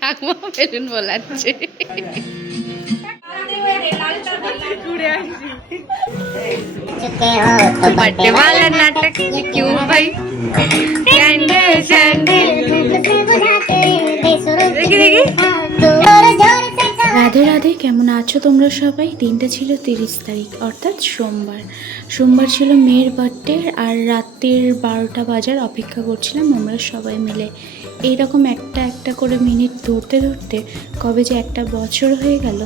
ঠাকুমা balloon বলাচ্ছে। Birthday वाला नाटक क्यों भाई? রাধে রাধে, কেমন আছো তোমরা সবাই? দিনটা ছিল 30 তারিখ অর্থাৎ সোমবার। সোমবার ছিল মেয়ের বার্থডে, আর রাত্রির 12টা বাজার অপেক্ষা করছিলাম আমরা সবাই মিলে। এইরকম একটা একটা করে মিনিট ধরতে ধরতে কবে যে একটা বছর হয়ে গেল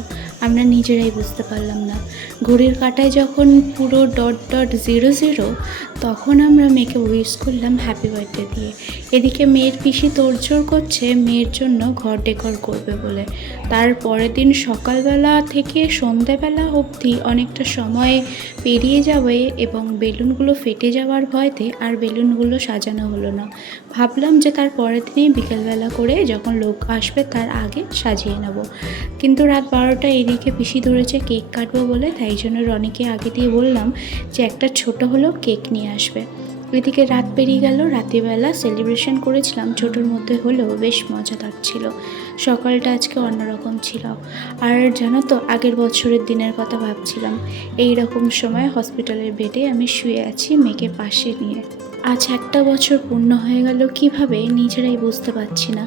আমরা নিজেরাই বুঝতে পারলাম না। ঘড়ির কাঁটায় যখন পুরো .00 তখন আমরা মেয়েকে উইশ করলাম হ্যাপি বার্থডে দিয়ে। এদিকে মেয়ের পিসি তোড়জোড় করছে মেয়ের জন্য ঘর ডেকর করবে বলে। তার পরের দিন সকালবেলা থেকে সন্ধ্যাবেলা অবধি অনেকটা সময় পেরিয়ে যাবে এবং বেলুনগুলো ফেটে যাওয়ার ভয়তে আর বেলুনগুলো সাজানো হলো না। ভাবলাম যে তার পরের দিনেই বিকেলবেলা করে যখন লোক আসবে তার আগে সাজিয়ে নেব। কিন্তু রাত 12টা এদিকে পিসি ধরেছে কেক কাটবো বলে, তাই জন্য রনিকে আগে দিয়ে বললাম যে একটা ছোট হলেও কেক নিয়ে আসবে। এদিকে রাত পেরিয়ে গেল, রাত্রিবেলা সেলিব্রেশন করেছিলাম ছোটোর মধ্যে হলেও বেশ মজা লাগছিল। সকালটা আজকে অন্যরকম ছিল। আর জানো তো, আগের বছরের দিনের কথা ভাবছিলাম এই রকম সময় হসপিটালের বেডে আমি শুয়ে আছি মেয়েকে পাশে নিয়ে। আজ একটা বছর পূর্ণ হয়ে গেল কিভাবে নিজেরাই বুঝতে পারছি না।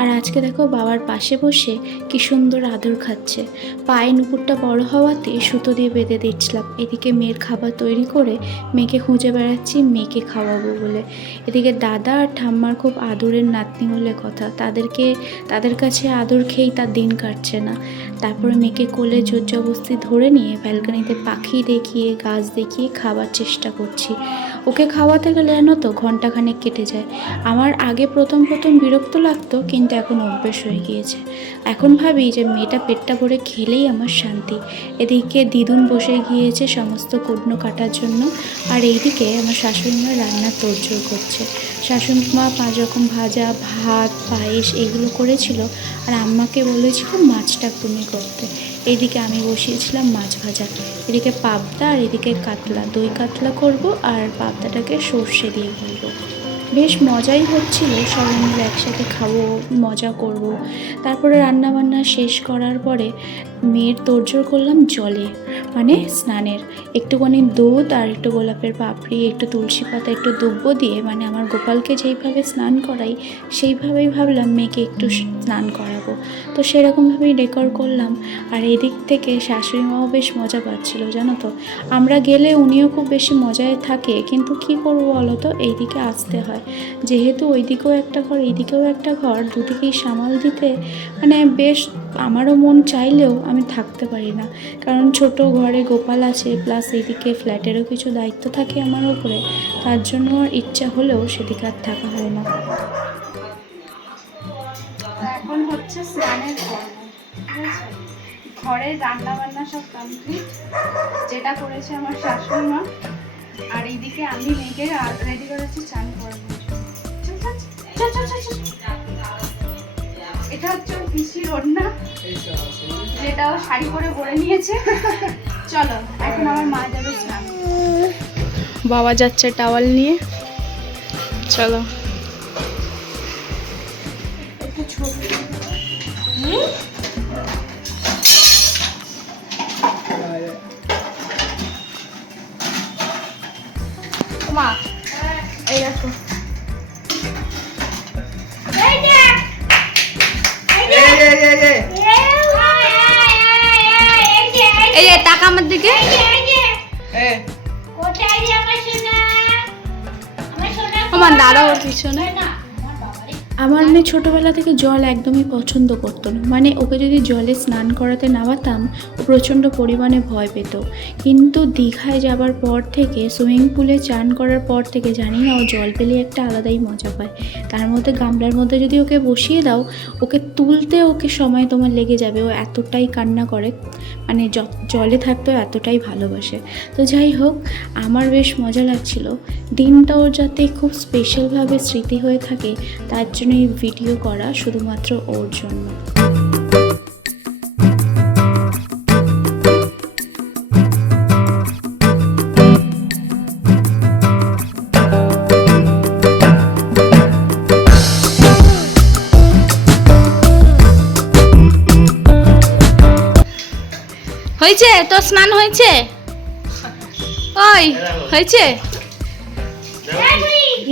আর আজকে দেখো বাবার পাশে বসে কি সুন্দর আদর খাচ্ছে। পায়ে নুপুরটা বড় হওয়াতে সুতো দিয়ে বেঁধে দিচ্ছিলাম। এদিকে মেয়ের খাবার তৈরি করে মেয়েকে খুঁজে বেড়াচ্ছি মেয়েকে খাওয়াবো বলে। এদিকে দাদা আর ঠাম্মার খুব আদরের নাতনি বলে কথা, তাদের কাছে আদর খেয়েই তার দিন কাটছে না। তারপরে মেয়েকে কোলে জোরজবস্তি ধরে নিয়ে ব্যালকনিতে পাখি দেখিয়ে গাছ দেখিয়ে খাবার চেষ্টা করছি। ওকে খাওয়াতে গেলে জানো তো ঘন্টাখানেক কেটে যায়। আমার আগে প্রথম বিরক্ত লাগতো, কিন্তু এখন অভ্যেস হয়ে গিয়েছে। এখন ভাবি যে মেয়েটা পেটটা ভরে খেলেই আমার শান্তি। এদিকে দিদুন বসে গিয়েছে সমস্ত কুটনো কাটার জন্য, আর এইদিকে আমার শাশুড়ি মা রান্নার তোড়জোড় করছে। শাশুড়ি মা 5 রকম ভাজা, ভাত, পায়েস এগুলো করেছিল, আর আম্মাকে বলেছিল মাছটা কুনি করতে। এইদিকে আমি বসিয়েছিলাম মাছ ভাজা। এদিকে পাবদা আর এদিকে কাতলা, দই কাতলা করব আর পাবদাটাকে সর্ষে দিয়ে করবো। বেশ মজাই হচ্ছিল, সবাই মিলে একসাথে খাবো, মজা করব। তারপরে রান্নাবান্না শেষ করার পরে মেয়ের তোড়জোড় করলাম জলে, মানে স্নানের। একটুখানি দুধ আর একটু গোলাপের পাপড়ি, একটু তুলসী পাতা, একটু দুব্ব দিয়ে, মানে আমার গোপালকে যেইভাবে স্নান করাই সেইভাবেই ভাবলাম মেয়েকে একটু স্নান করাবো। তো সেরকমভাবেই ডেকর করলাম। আর এদিক থেকে শাশুড়ি মাও বেশ মজা পাচ্ছিল জানো তো। আমরা গেলে উনিও খুব বেশি মজায় থাকে, কিন্তু কি করবো বলো তো, এইদিকে আসতে হয়। যেহেতু ওইদিকেও একটা ঘর এইদিকেও একটা ঘর, দুদিকেই সামাল দিতে মানে বেশ আমারও মন চাইলেও আমি থাকতে পারি না। কারণ ছোট ঘরে গোপাল আছে, প্লাস এইদিকে ফ্ল্যাটেরও কিছু দায়িত্ব থাকে আমার উপরে। তার জন্য আর ইচ্ছা হলেও সেদিকে আর থাকা হয় না। এখন হচ্ছে স্নানের পর্ব, ঠিক আছে? ঘরে রান্না বান্না সব কমপ্লিট, যেটা করেছে আমার শাশুড়ি মা। আর এইদিকে আমি মেয়েকে রেডি করেছি চান করার জন্য। এটা হচ্ছে পিসির ওড়না, যেটাও শাড়ি পরে পরে নিয়েছে। চলো এখন আমার মা যাবে স্নান, বাবা যাচ্ছে টাওয়াল নিয়ে। চলো একটু ছবি মা, এই দেখো এই যে টাকা আমার দিকে। আমার দাঁড়াও পিছনে। আমার মেয়ে ছোটোবেলা থেকে জল একদমই পছন্দ করতো না, মানে ওকে যদি জলে স্নান করাতে নামাতাম ও প্রচণ্ড পরিমাণে ভয় পেত। কিন্তু দীঘায় যাবার পর থেকে, সুইমিং পুলে চান করার পর থেকে জানি না ও জল পেলে একটা আলাদাই মজা পায়। তার মধ্যে গামলার মধ্যে যদি ওকে বসিয়ে দাও, ওকে তুলতে ওকে সময় তোমার লেগে যাবে। ও এতটাই কান্না করে, মানে জলে থাকতেও এতটাই ভালোবাসে। তো যাই হোক, আমার বেশ মজা লাগছিল। দিনটা ওর যাতে খুব স্পেশালভাবে স্মৃতি হয়ে থাকে, তার জন্য এই ভিডিও করা শুধুমাত্র ওর জন্য। হয়েছে তোর স্নান হয়েছে? ওই হয়েছে?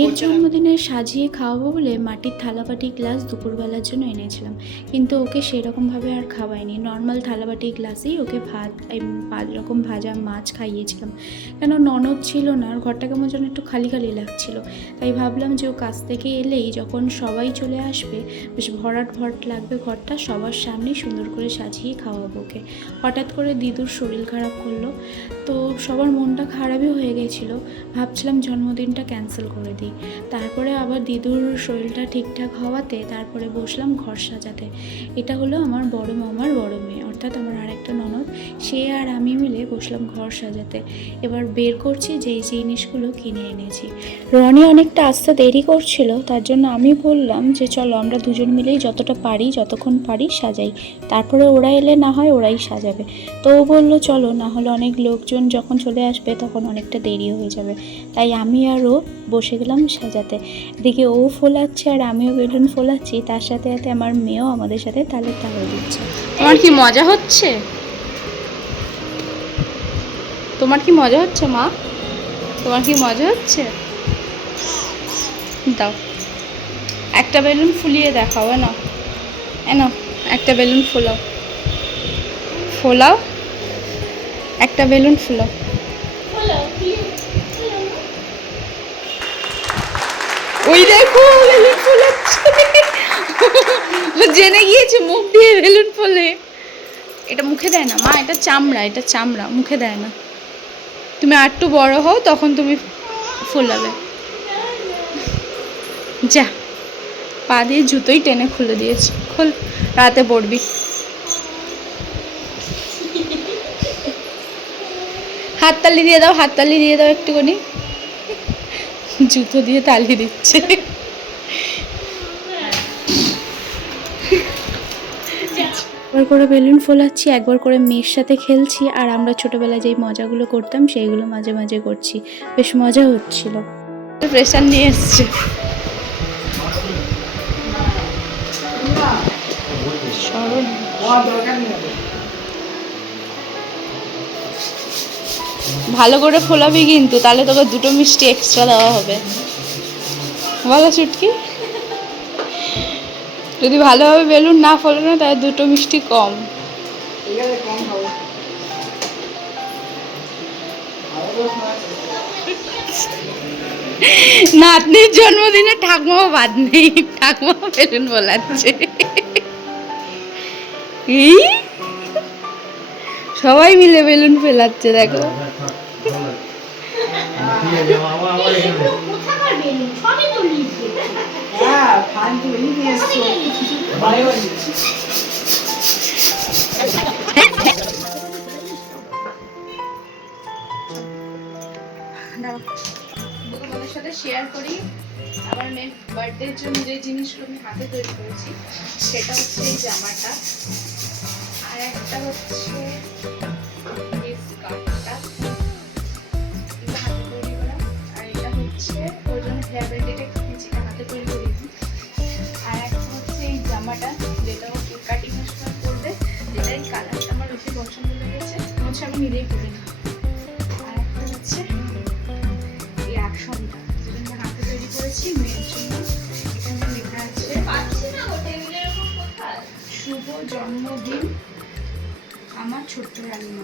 এর জন্মদিনে সাজিয়ে খাওয়াবো বলে মাটির থালাবাটি গ্লাস দুপুরবেলার জন্য এনেছিলাম, কিন্তু ওকে সেরকমভাবে আর খাওয়াইনি। নর্মাল থালাবাটি গ্লাসেই ওকে ভাত 5 রকম ভাজা মাছ খাইয়েছিলাম, কেন ননদ ছিল না আর ঘরটা কেমন যেন একটু খালি খালি লাগছিল। তাই ভাবলাম যে ও কাছ থেকে এলেই যখন সবাই চলে আসবে বেশ ভরাট ভরাট লাগবে ঘরটা, সবার সামনেই সুন্দর করে সাজিয়ে খাওয়াবো ওকে। হঠাৎ করে দিদুর শরীর খারাপ করলো, তো সবার মনটা খারাপই হয়ে গেছিলো। ভাবছিলাম জন্মদিনটা ক্যান্সেল করে দিই। তারপরে আবার দিদুর শরীরটা ঠিকঠাক হওয়াতে তারপরে বসলাম ঘর সাজাতে। এটা হলো আমার বড় মামার বড় মেয়ে, অর্থাৎ আমার আরেকটা ননদ, সে আর আমি মিলে বসলাম ঘর সাজাতে। এবার বের করছি যেই জিনিসগুলো কিনে এনেছি। রনি অনেকটা আসতে দেরি করছিল, তার জন্য আমি বললাম যে চলো আমরা দুজন মিলেই যতটা পারি যতক্ষণ পারি সাজাই, তারপরে ওরা এলে না হয় ওরাই সাজাবে। তো ও বললো চলো, না হলে অনেক লোকজন যখন চলে আসবে তখন অনেকটা দেরি হয়ে যাবে। তাই আমি আর ও বসে গেলাম সাজাতে। এদিকে ও ফোলাচ্ছে আর আমিও বেলুন ফোলাচ্ছি, তার সাথে সাথে আমার মেয়েও আমাদের সাথে তালে তালে দিচ্ছে। তোমার কি মজা হচ্ছে? তোমার কি মজা হচ্ছে মা? তোমার কি মজা হচ্ছে? দাও একটা বেলুন ফুলিয়ে দেখাও। এনো এনো একটা বেলুন ফোলাও, ফোলাও একটা বেলুন ফোলাও। ওই দেখো বেলুন ফোলাচ্ছে, জেনে গিয়েছে মুখ দিয়ে বেলুন ফোলে। এটা মুখে দেয় না মা, এটা চামড়া, এটা চামড়া, মুখে দেয় না। তুমি আর একটু বড় হও তখন তুমি ফোলাবে। যা, পা দিয়ে জুতোই টেনে খুলে দিয়েছে। খোল, রাতে পড়বি। হাততালি দিয়ে দাও, হাততালি দিয়ে দাও একটুখানি। জুতো দিয়ে তালি দিচ্ছে। একবার করে বেলুন ফোলাচ্ছি, একবার করে মেয়ের সাথে খেলছি, আর আমরা ছোটবেলায় যেই মজাগুলো করতাম সেইগুলো মাঝে মাঝে করছি। বেশ মজা হচ্ছিল। প্রেশার নিয়ে এসছে। ভালো করে ফোলাবি কিন্তু, তাহলে তোকে 2টো মিষ্টি এক্সট্রা দেওয়া হবে। বলো চুটকি, যদি ভালোভাবে বেলুন না ফোলানো তাহলে 2টো মিষ্টি কম। নাতনির জন্মদিনে ঠাকুমাও বাদ নেই, ঠাকুমা বেলুন ফোলাচ্ছে। সবাই মিলে বেলুন ফেলাচ্ছে দেখো। তোমাদের সাথে শেয়ার করি আমার মেয়ের বার্থডের জন্য যে জিনিসগুলো আমি হাতে তৈরি করেছি। সেটা হচ্ছে এই জামাটা, আর একটা হচ্ছে এই স্কার্টটা, এটা হাতে তৈরি করা, আর এটা হচ্ছে ওর জন্য হেয়ার ব্যান্ড, এটা যেটা হাতে তৈরি করি। আর একটা হচ্ছে এই জামাটা, যেটা ও কাটিং করবে, যেটা এই কালারটা আমার বেশি পছন্দ লেগেছে, হচ্ছে আমি নিজেই করি না। আর একটা হচ্ছে এই অ্যাকশনটা, যেটা আমি হাতে তৈরি করেছি মেয়ের জন্য। এখানে লেখা আছে শুভ জন্মদিন আমার ছোট্ট রানীমা।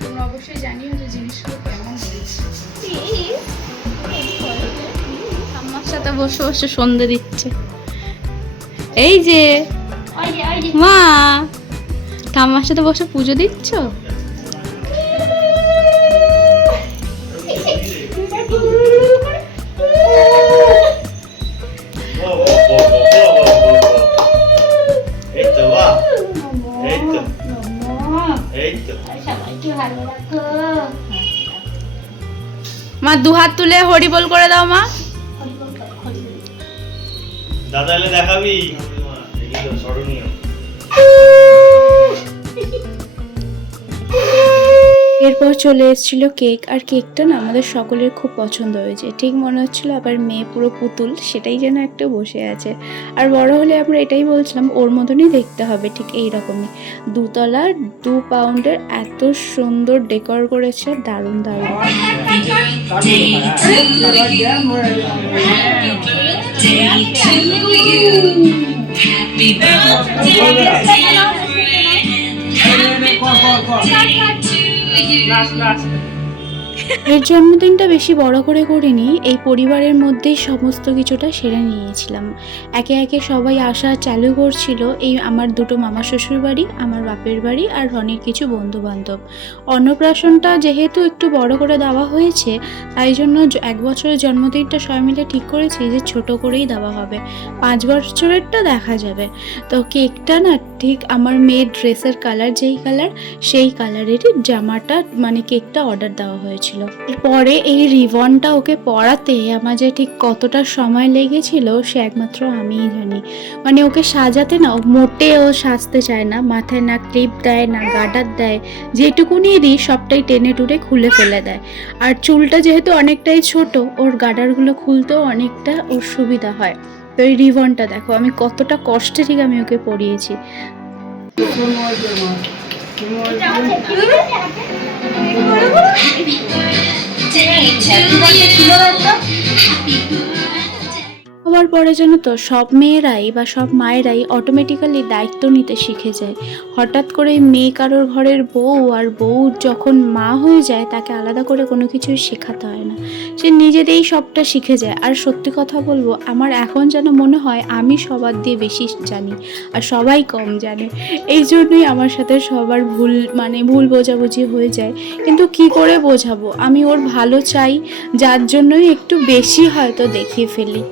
তোমরা অবশ্যই জানিও যে জিনিসগুলো কেমন হয়েছে। আমার সাথে বসে বসে সন্ধে দিচ্ছে। এই যে মা, ঠাম্মার সাথে বসে পুজো দিচ্ছ? মা 2 হাত তুলে হরি বল করে দাও মা। দাদা এলে দেখাবি স্মরণীয়। এরপর চলে এসেছিল কেক, আর কেকটা না আমাদের সকলের খুব পছন্দ হয়েছে। ঠিক মনে হচ্ছিল আবার মেয়ে পুরো পুতুল, সেটাই যেন একটু বসে আছে। আর বড় হলে আমরা এটাই বলছিলাম ওর মতনই দেখতে হবে, ঠিক এই রকমই। 2 তলা 2 পাউন্ডের এত সুন্দর ডেকোর করেছে, দারুণ দারুণ। এর জন্মদিনটা বেশি বড় করে করিনি, এই পরিবারের মধ্যেই সমস্ত কিছুটা সেরে নিয়েছিলাম। একে একে সবাই আসা চালু করছিল। এই আমার 2টো মামা শ্বশুর বাড়ি, আমার বাপের বাড়ি, আর রনির কিছু বন্ধু বান্ধব। অন্নপ্রাশনটা যেহেতু একটু বড় করে দেওয়া হয়েছে, তাই জন্য 1 বছরের জন্মদিনটা সবাই মিলে ঠিক করেছি যে ছোট করেই দেওয়া হবে, 5 বছরেরটা দেখা যাবে। তো কেকটা না ঠিক আমার মেয়ের ড্রেসের কালার যেই কালার, সেই কালারেরই জামাটা মানে কেকটা অর্ডার দেওয়া হয়েছিল। পরে এই রিবনটা ওকে পরাতে আমার যে ঠিক কতটা সময় লেগেছিল সে একমাত্র আমিই জানি। মানে ওকে সাজাতে না মোটেও সাজতে চায় না, মাথায় না ক্লিপ দেয় না গার্ডার দেয়, যেটুকুনি দিই সবটাই টেনে টুটে খুলে ফেলে দেয়। আর চুলটা যেহেতু অনেকটাই ছোট, ওর গার্ডারগুলো খুলতেও অনেকটা ওর সুবিধা হয়। তো এই রিবনটা দেখো আমি কতটা কষ্টে ঠিক আমি ওকে পরিয়েছি। হওয়ার পরে জানো তো সব মেয়েরাই বা সব মায়েরাই অটোমেটিক্যালি দায়িত্ব নিতে শিখে যায়। হঠাৎ করে মেয়ে কারোর ঘরের বউ, আর বউ যখন মা হয়ে যায় তাকে আলাদা করে কোনো কিছুই শেখাতে হয় না, সে নিজেতেই সবটা শিখে যায়। আর সত্যি কথা বলবো, আমার এখন যেন মনে হয় আমি সবার দিয়ে বেশি জানি আর সবাই কম জানে। এই জন্যই আমার সাথে সবার ভুল বোঝাবুঝি হয়ে যায়। কিন্তু কি করে বোঝাবো, আমি ওর ভালো চাই, যার জন্যই একটু বেশি হয়তো দেখিয়ে ফেলি।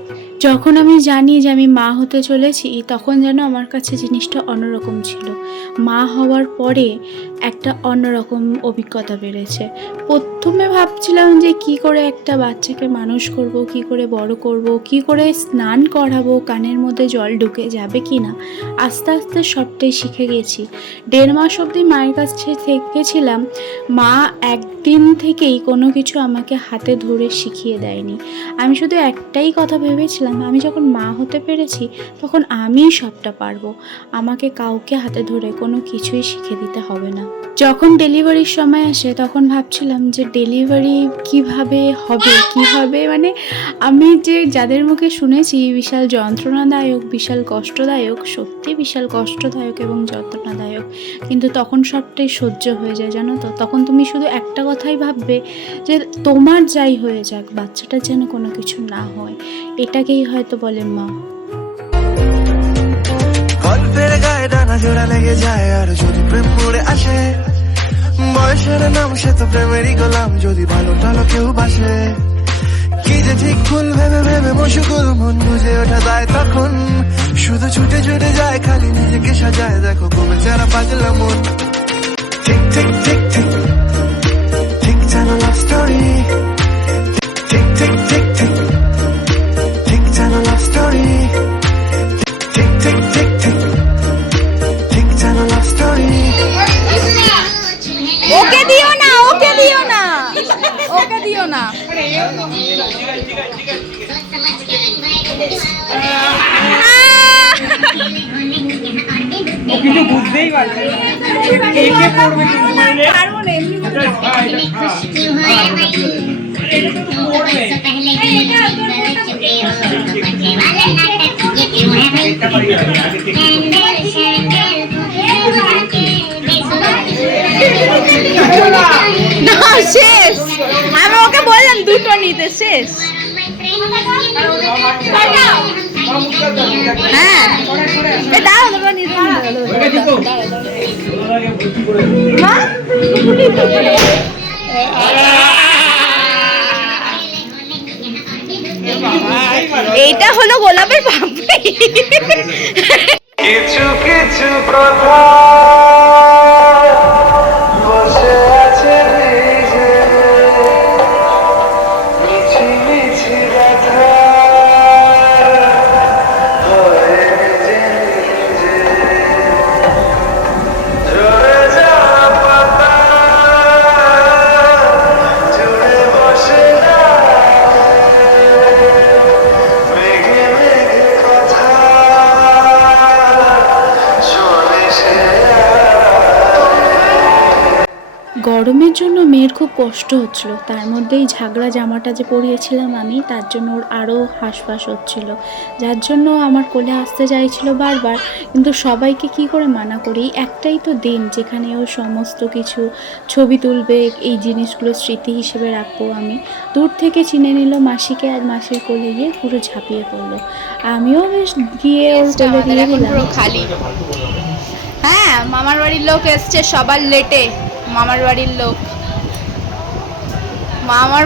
যখন আমি জানি যে আমি মা হতে চলেছি, তখন যেন আমার কাছে জিনিসটা অন্যরকম ছিল। মা হওয়ার পরে একটা অন্যরকম অভিজ্ঞতা বেড়েছে। প্রথমে ভাবছিলাম যে কি করে একটা বাচ্চাকে মানুষ করব, কি করে বড় করব, কি করে স্নান করাবো, কানের মধ্যে জল ঢুকে যাবে কি না। আস্তে আস্তে সবটাই শিখে গেছি। 1.5 মাস অবধি মায়ের কাছে থেকেছিলাম। মা একদিন থেকেই কোনো কিছু আমাকে হাতে ধরে শিখিয়ে দেয়নি। আমি শুধু একটাই কথা ভেবেছিলাম, আমি যখন মা হতে পেরেছি তখন আমিই সবটা পারবো, আমাকে কাউকে হাতে ধরে কোনো কিছুই শিখে দিতে হবে না। যখন ডেলিভারির সময় আসে তখন ভাবছিলাম যে ডেলিভারি কিভাবে হবে, মানে আমি যে যাদের মুখে শুনেছি বিশাল যন্ত্রণাদায়ক, বিশাল কষ্টদায়ক, সত্যি বিশাল কষ্টদায়ক এবং যন্ত্রণাদায়ক, কিন্তু তখন সবটাই সহ্য হয়ে যায় জানো তো। তখন তুমি শুধু একটা কথাই ভাববে যে তোমার যাই হয়ে যাক, বাচ্চাটার যেন কোনো কিছু না হয়। এটাকেই হয়তো বলে মা। গল্পের গায়ে ডানা জোড়া লেগে যায়, আর যদি প্রেম পড়ে আসে, বয়সের নাম সে তো প্রেমেরই গোলাম, যদি ভালো টালো কেউ বাসে। কি যে ঠিক ভুল ভেবে ভেবে মশুকুল, মন বুঝে ওঠা যায় তখন, শুধু ছুটে ছুটে যায় খালি নিজেকে সাজায়, দেখো কমে যারা পাগলা মন। ঠিক ঠিক ঠিক ঠিক ঠিক যেন লাভ স্টোরি, ঠিক ঠিক ঠিক ঠিক ঠিক যেন লাভ স্টোরি, ঠিক ঠিক ঠিক ঠিক ঠিক যেন লাভ স্টোরি। ওকে দিও না, ওকে দিও না, ওকে দিও না। কিছু বুঝতেই পারছে না কে কে পড়বে কিছু মানে পারবো না এমনি করে। না শেষ, আমি ওকে বললাম 2টো নিতে, শেষ। হ্যাঁ দাঁড়াও তোমরা নিতে মা। এইটা হলো গোলাপের পাপড়ি। কিছু কিছু কথা বসে আছে ভিজে, মিছি মিছি ব্যথা হয়ে নিজে নিজে, ঝরে যাওয়া পাতা দিনের জন্য মেয়ের খুব কষ্ট হচ্ছিল, তার মধ্যেই ঝাগড়া জামাটা যে পরিয়েছিলাম আমি, তার জন্য ওর আরও হাঁসফাঁস হচ্ছিল, যার জন্য আমার কোলে আসতে চাইছিল বারবার, কিন্তু সবাইকে কি করে মানা করি। একটাই তো দিন যেখানে ও সমস্ত কিছু ছবি তুলবে, এই জিনিসগুলো স্মৃতি হিসেবে রাখবো আমি। দূর থেকে চিনে নিল মাসিকে, আর মাসির কোলে গিয়ে পুরো ঝাঁপিয়ে পড়লো। আমিও বেশ গিয়ে ওর কোলে দিয়ে এখন দিলাম। পুরো খালি। হ্যাঁ, মামার বাড়ির লোক এসছে সবার লেটে। মামার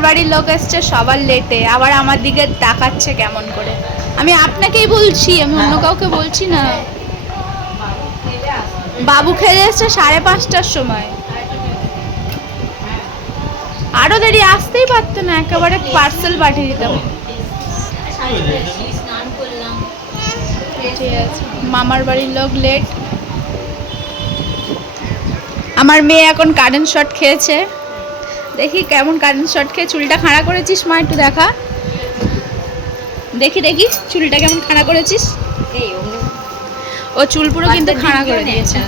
বাড়ির লোক এসছে সবার লেটে, আবার আমার দিকে তাকাচ্ছে কেমন করে। আমি আপনাকেই বলছি, আমি অন্য কাউকে বলছি না। বাবু খেলে এসছে 5:30টার সময়, আরো দেরি আসতেই পারতো না, একেবারে পার্সেল পাঠিয়ে দিতাম। ঠিক আছে, মামার বাড়ির লোক লেট। আমার মেয়ে এখন কারেন্ট শট খেয়েছে, দেখি কেমন কারেন্ট শট খেয়ে চুলটা খাড়া করেছিস মা, একটু দেখা। দেখি চুলটা কেমন খাড়া করেছিস। ও চুল পুরো কিন্তু খাড়া করে দিয়েছে।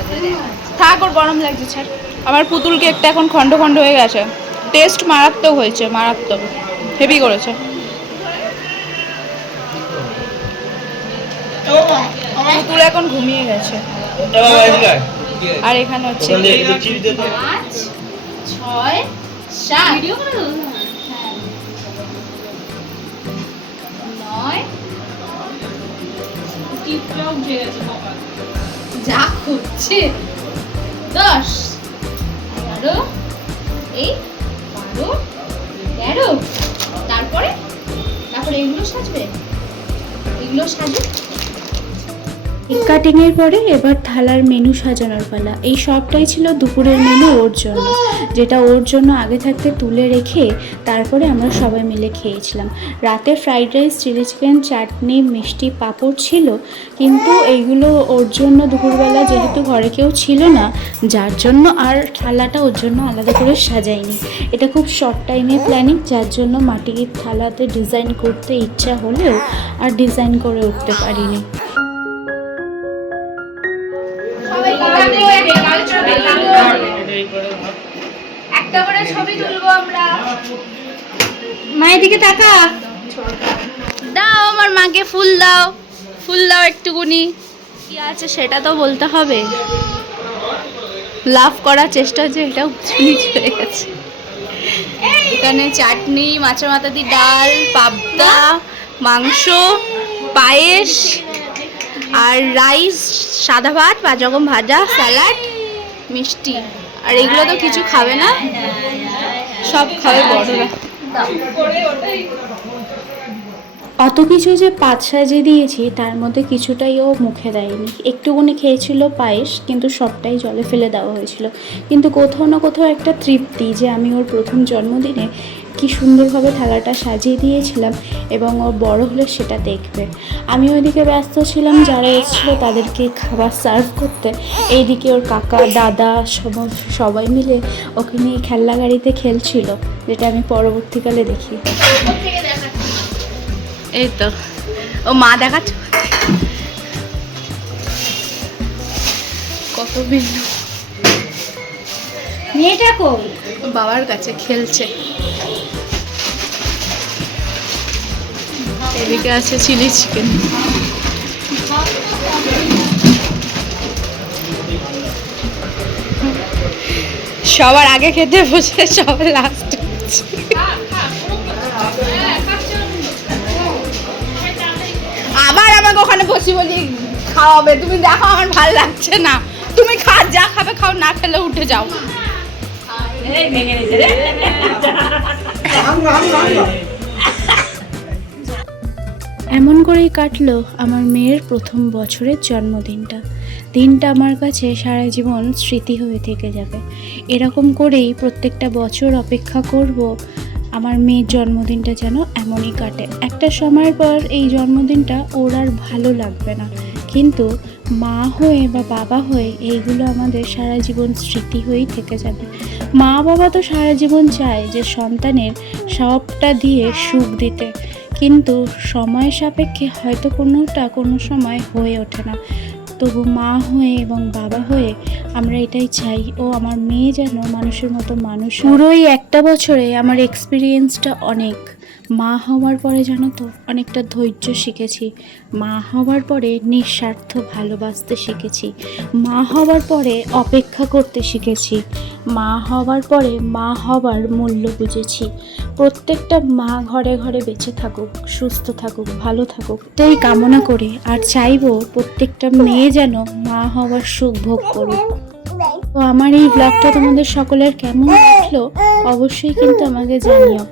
থাক, ওর গরম লাগছে, ছাড়। আমার পুতুলকে একটা এখন খন্ড খন্ড হয়ে গেছে। টেস্ট মারাত্মক হয়েছে, মারাত্মক হেভি করেছে। পুতুল এখন ঘুমিয়ে গেছে। আর এখানে হচ্ছে 5, 6, 7, 9, যা করছে 10, 11, এই 12, 13, তারপরে এগুলো সাজবে, কেক কাটিংয়ের পরে এবার থালার মেনু সাজানোর পালা। এই সবটাই ছিল দুপুরের মেনু ওর জন্য, যেটা ওর জন্য আগে থাকতে তুলে রেখে তারপরে আমরা সবাই মিলে খেয়েছিলাম। রাতে ফ্রাইড রাইস, চিলি চিকেন, চাটনি, মিষ্টি, পাঁপড় ছিল, কিন্তু এইগুলো ওর জন্য দুপুরবেলা যেহেতু ঘরে কেউ ছিল না, যার জন্য আর থালাটা ওর জন্য আলাদা করে সাজাইনি। এটা খুব শর্ট টাইমে প্ল্যানিং, যার জন্য মাটির থালাতে ডিজাইন করতে ইচ্ছা হলেও আর ডিজাইন করে উঠতে পারিনি। একটা করে ছবি তুলবো আমরা। মায়ের দিকে তাকা, দাও আমার মাকে ফুল দাও, একটুকুনি। কি আছে সেটা তো বলতে হবে। লাভ করার চেষ্টা হচ্ছে, এটাও নিচ হয়ে গেছে। এখানে চাটনি, মাছের মাথা দিয়ে ডাল, পাবদা, মাংস, পায়েস আর রাইস, সাদা ভাত, 5 রকম ভাজা, স্যালাড, মিষ্টি। আর এগুলো তো কিছু খাবে না, সব খাবে বড়রা। অত কিছু যে পাত সাজিয়ে দিয়েছি, তার মধ্যে কিছুটাই ও মুখে দেয়নি। একটুকুনি খেয়েছিল পায়েস, কিন্তু সবটাই জলে ফেলে দেওয়া হয়েছিল। কিন্তু কোথাও না কোথাও একটা তৃপ্তি যে আমি ওর প্রথম জন্মদিনে কি সুন্দরভাবে থালাটা সাজিয়ে দিয়েছিলাম, এবং ও বড় হলে সেটা দেখবে। আমি ওইদিকে ব্যস্ত ছিলাম যারা এসেছিলো তাদেরকে খাবার সার্ভ করতে, এইদিকে ওর কাকা, দাদা সবাই মিলে ওকে নিয়ে খেলনা গাড়িতে খেলছিল, যেটা আমি পরবর্তীকালে দেখি। এই তো ও মা দেখাচ্ছে কত বিন্দু। মেয়েটা কই? বাবার কাছে খেলছে। এদিকে আছে চিলি চিকেন। সবার আগে খেতে বসে সবার লাস্ট। আবার আমাকে ওখানে বসি বলি খাওয়াবে, তুমি দেখো আমার ভালো লাগছে না, তুমি যা খাবে খাও, না খেলে উঠে যাও। এমন করেই কাটলো আমার মেয়ের প্রথম বছরের জন্মদিনটা। দিনটা আমার কাছে সারা জীবন স্মৃতি হয়ে থেকে যাবে। এরকম করেই প্রত্যেকটা বছর অপেক্ষা করব আমার মেয়ের জন্মদিনটা যেন এমনই কাটে। একটা সময়ের পর এই জন্মদিনটা ওর আর ভালো লাগবে না, কিন্তু মা হয়ে বা বাবা হয়ে এইগুলো আমাদের সারা জীবন স্মৃতি হয়েই থেকে যাবে। মা বাবা তো সারা জীবন চায় যে সন্তানের সবটা দিয়ে সুখ দিতে, কিন্তু সময় সাপেক্ষে হয়তো কোনো সময় হয়ে ওঠে না। তবু মা হয়ে এবং বাবা হয়ে আমরা এটাই চাই, ও আমার মেয়ে যেন মানুষের মতো মানুষ হয়। পুরোই একটা বছরে আমার এক্সপিরিয়েন্সটা অনেক। মা হওয়ার পরে জানো তো অনেকটা ধৈর্য শিখেছি, মা হওয়ার পরে নিঃস্বার্থ ভালোবাসতে শিখেছি, মা হওয়ার পরে অপেক্ষা করতে শিখেছি, মা হওয়ার পরে মা হওয়ার মূল্য বুঝেছি। প্রত্যেকটা মা ঘরে ঘরে বেঁচে থাকুক, সুস্থ থাকুক, ভালো থাকুক, এটাই কামনা করে আর চাইবো প্রত্যেকটা মেয়ে যেন মা হওয়ার সুখ ভোগ করুক। তো আমার এই ব্লগটা তোমাদের সকলের কেমন লাগলো অবশ্যই কিন্তু আমাকে জানিও।